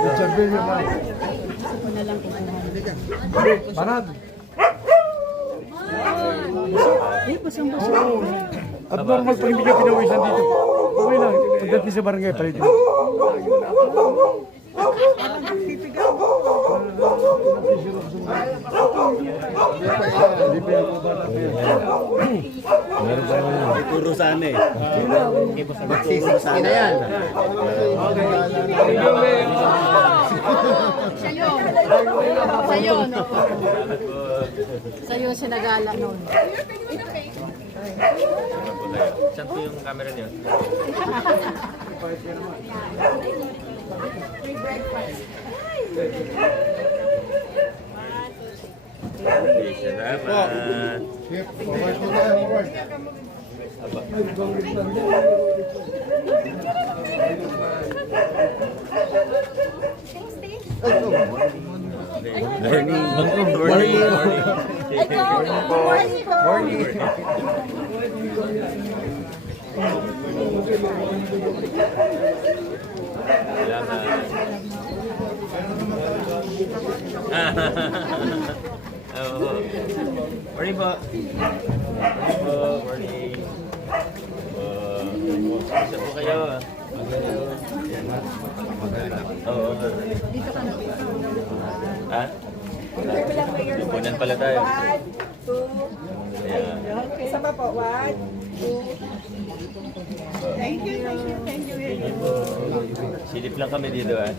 Richard Bill yung mga. Panad. Oo. Abnormal pag hindi ka pinawisan dito. Okay lang. Pagdating sa barangay, palitin. Meron pa naman. Puro sana eh. Magsisik sana yan. Sa'yo, no? Sa'yo sinagala noon. Saan po yung camera niyo? Okay, salamat. Morning po. Morning. Isa po kayo. Oo. Dito ka na. Ha? Lipunan pala tayo. 1, 2, Ayan. isa pa po. 1, 2. Thank you. Silip lang kami dito ah.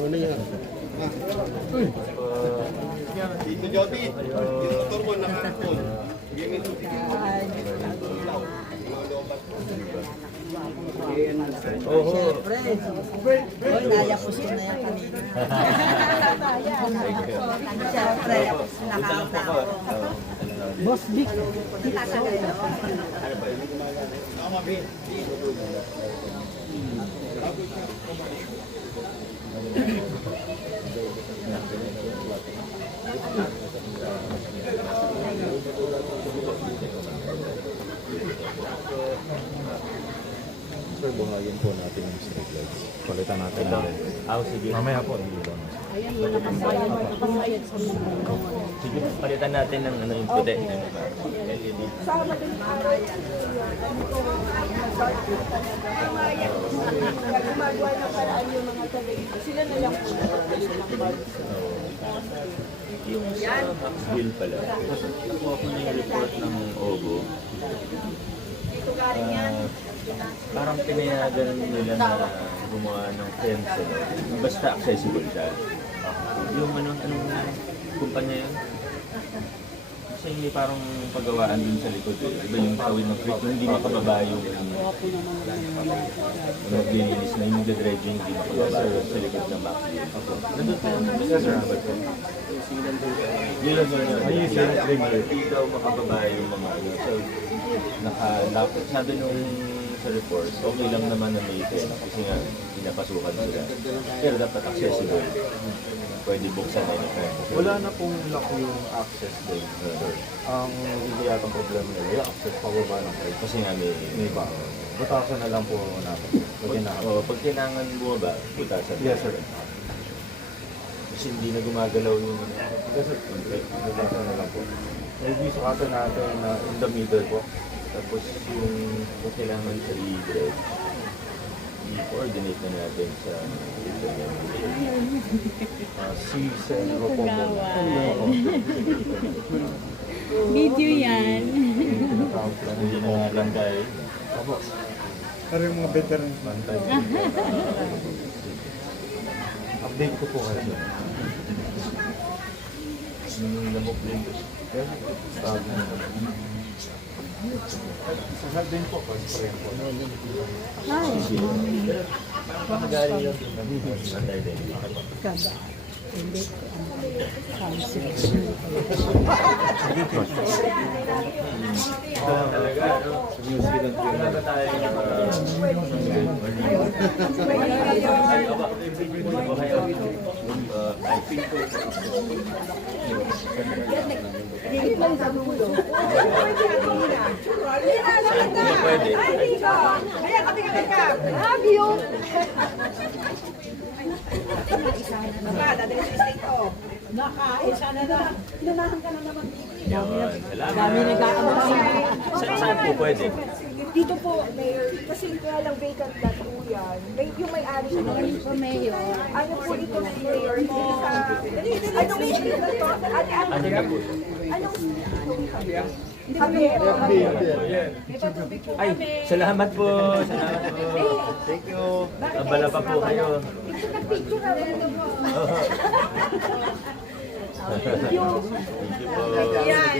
Ano yan? Dito Jody. Dito turbo nakakapon. Oo. Oy, nayapos ko na yan kanina. Siyempre, nakauta ako. Boss Vic. Sir, buhagin po natin yung street lights. Palitan natin Ito. natin. Sige. Mamaya po, hindi lang. Ayan, yung nakabayad sa mga. Sige, palitan natin ng ano yung puti. LED. Sama din araw. Gumagawa ng paraan yung mga tabi. Sila na lang po. Yung sa Max Bill pala. Nakuha ko na yung report ng OGO. Parang pinayagan nila na gumawa ng fence. Basta accessible siya. Yung anong kumpanya yun? Kasi hindi parang paggawaan dun sa likod. Iba yung tawid ng creek na hindi makababa yung naglilinis na yung dredging hindi makababa sa likod ng backfield. Nandun pa yung Robert ko. Yun. Hindi daw makababa yung mga ano. So, nakalapot. Sabi nung sa report, okay lang naman na may fence kasi nga pinapasukan sila. Pero dapat accessible. Pwede buksan na yung fence. Wala na pong lock yung access din, sir. Ang hindi yatang problema nila, yung access pababa ng flight. Kasi nga May ba? Butasan na lang po natin. pag kailangan bumaba, butasan. Yes, sir. Kasi hindi na gumagalaw yung Yes, sir. Butasan na lang po. May sukatan natin na in the middle po. tapos yung kung kailangan sa i-dredge, i-coordinate na natin sa Season o po muna. Video yan. hindi na langkay. Pero yung mga veterans man. Update ko po kayo, sir. Yung lamok din. Sasal din po, pag-spray po. Pakagali lang din. Antay din. Kada. Hindi. Talaga, no? Sa New Zealand po. Wala ba tayo I think Pwede. Kaya kami ka. Love you! Baka, dadali sa state ko. Nakain, sana na. Lumahan ka na naman. Yun, salamat. Kami nag-aabot Saan po pwede? Dito po, Mayor, kasi kaya lang vacant lot po yan. Yung may-ari siya. Ano po ito, Mayor? Anong street na to? Ano na po? Anong street? Javier. Ay, salamat po. Salamat po. Thank you. Abala pa po kayo. Picture na rin po. Thank you po. Yan.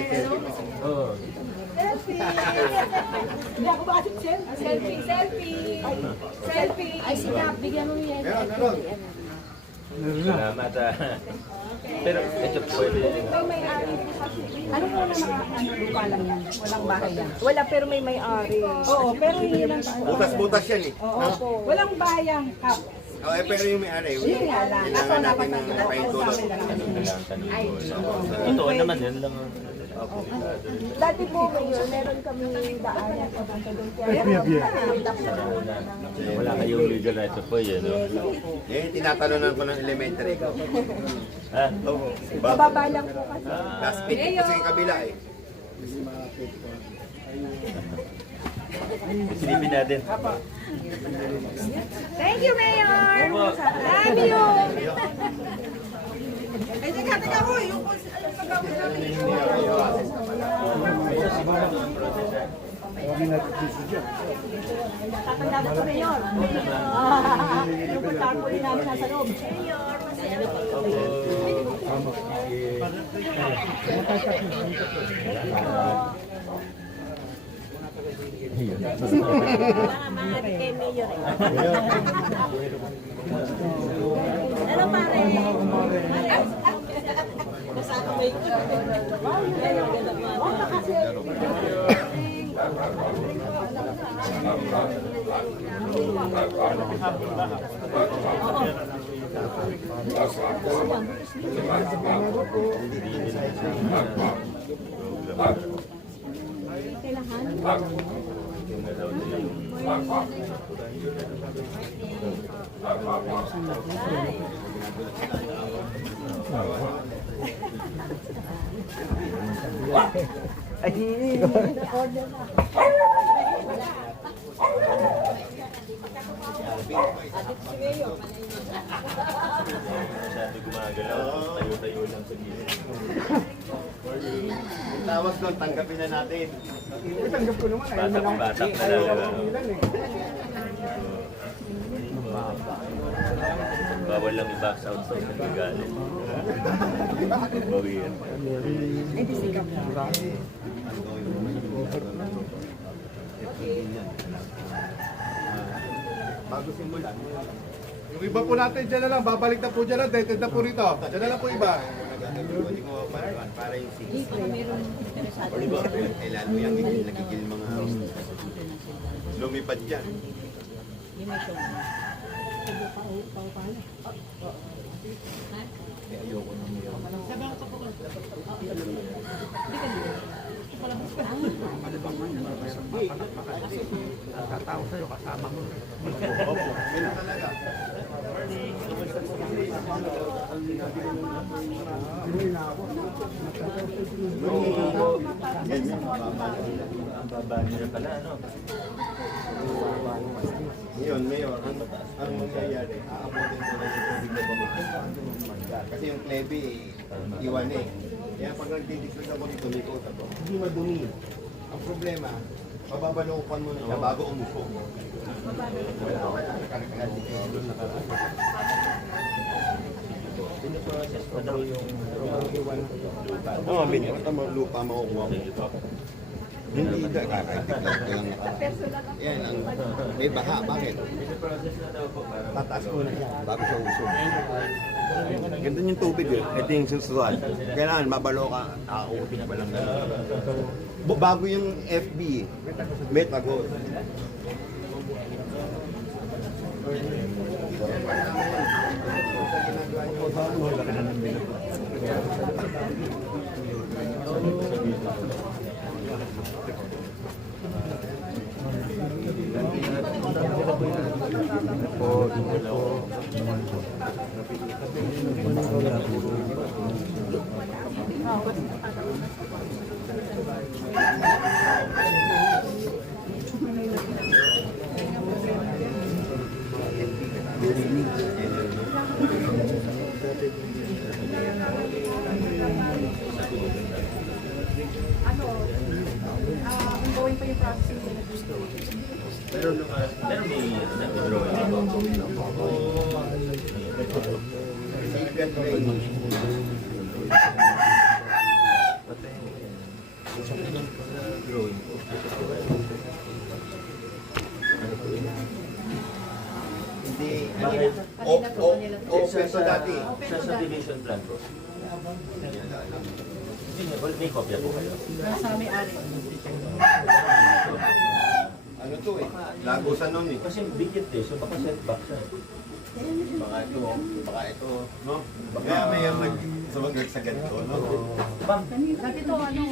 Oo. Selfie. Hindi ako bakit selfie? Selfie. Selfie. Ay, sinap. Bigyan mo yan. Salamat ah. Pero ito pwede. May may-ari po kasi. Ano po na lupa lang yan? Walang bahay yan. Wala, pero may may-ari. Oo, pero hindi lang Butas-butas yan eh. Oo, walang bahay ang kap. Oh, pero yung may-ari, Yun nga lang. Ako kailangan dapat natin ng paintulot. Tanong na lang, tanong po. Totoo naman, yun lang ang oportunidad. Dati po, Mayor, meron kami daanan papunta doon. Kaya Wala kayong legal right to po yun, no? Eh, tinatalunan ko ng elementary. Ha? bababa lang po kasi. Last pick kasi yung kabila eh. Silipin natin. Thank you, Mayor! Love you! Ay, teka ko, yung pagkawin namin. Tatanda ko, Mayor. Yung pagkakulit namin nasa loob. Mayor, Ano pare? Masyado gumagalaw. Tayo-tayo lang sa gilid. Yung tawag doon, tanggapin na natin. Batak-batak na lang. Bawal lang i-box out sa nagagalit. Bawian. Bago simulan. Yung iba po natin dyan na lang, babalik na po dyan lang, dated na po rito. Dyan na lang po iba. Hindi ko para yung sige. Kailan mo yung nagigil mga lumipad dyan. Ang baba niya pala, ano? Ngayon, Mayor, ang mangyayari, aabutin ko lang yung tubig na bumaba. Kasi yung klebe, iwan eh. Kaya pag nagtitiklog ako dito, may kota ko, hindi madumi. Ang problema, mababalukan mo na siya bago umupo. Pinoprocess pa daw yung Oo, lupa makukuha mo. Hindi kakaitik lang ka lang. Yan, ang may baha. Bakit? pinoprocess na daw po para Tataas mo na yan bago siya usog. Ganito yung tubig eh. Ito yung susuan. Kailangan mabalo ka, nakauupin pa lang. Bago yung FB, Metagos. ongoing pa yung process nila gusto. Pero may drawing ako. Secret training. Drawing ko. Hindi. Bakit? Open to dati. Sa subdivision plan ko. May kopya po kayo. Nasa may-ari. Ano to eh? Lagusan nun eh. Kasi bigit eh, so baka setback siya. Baka ito, no? Baka may nagsabagat sa ganito, no? Bang, Dati to ano,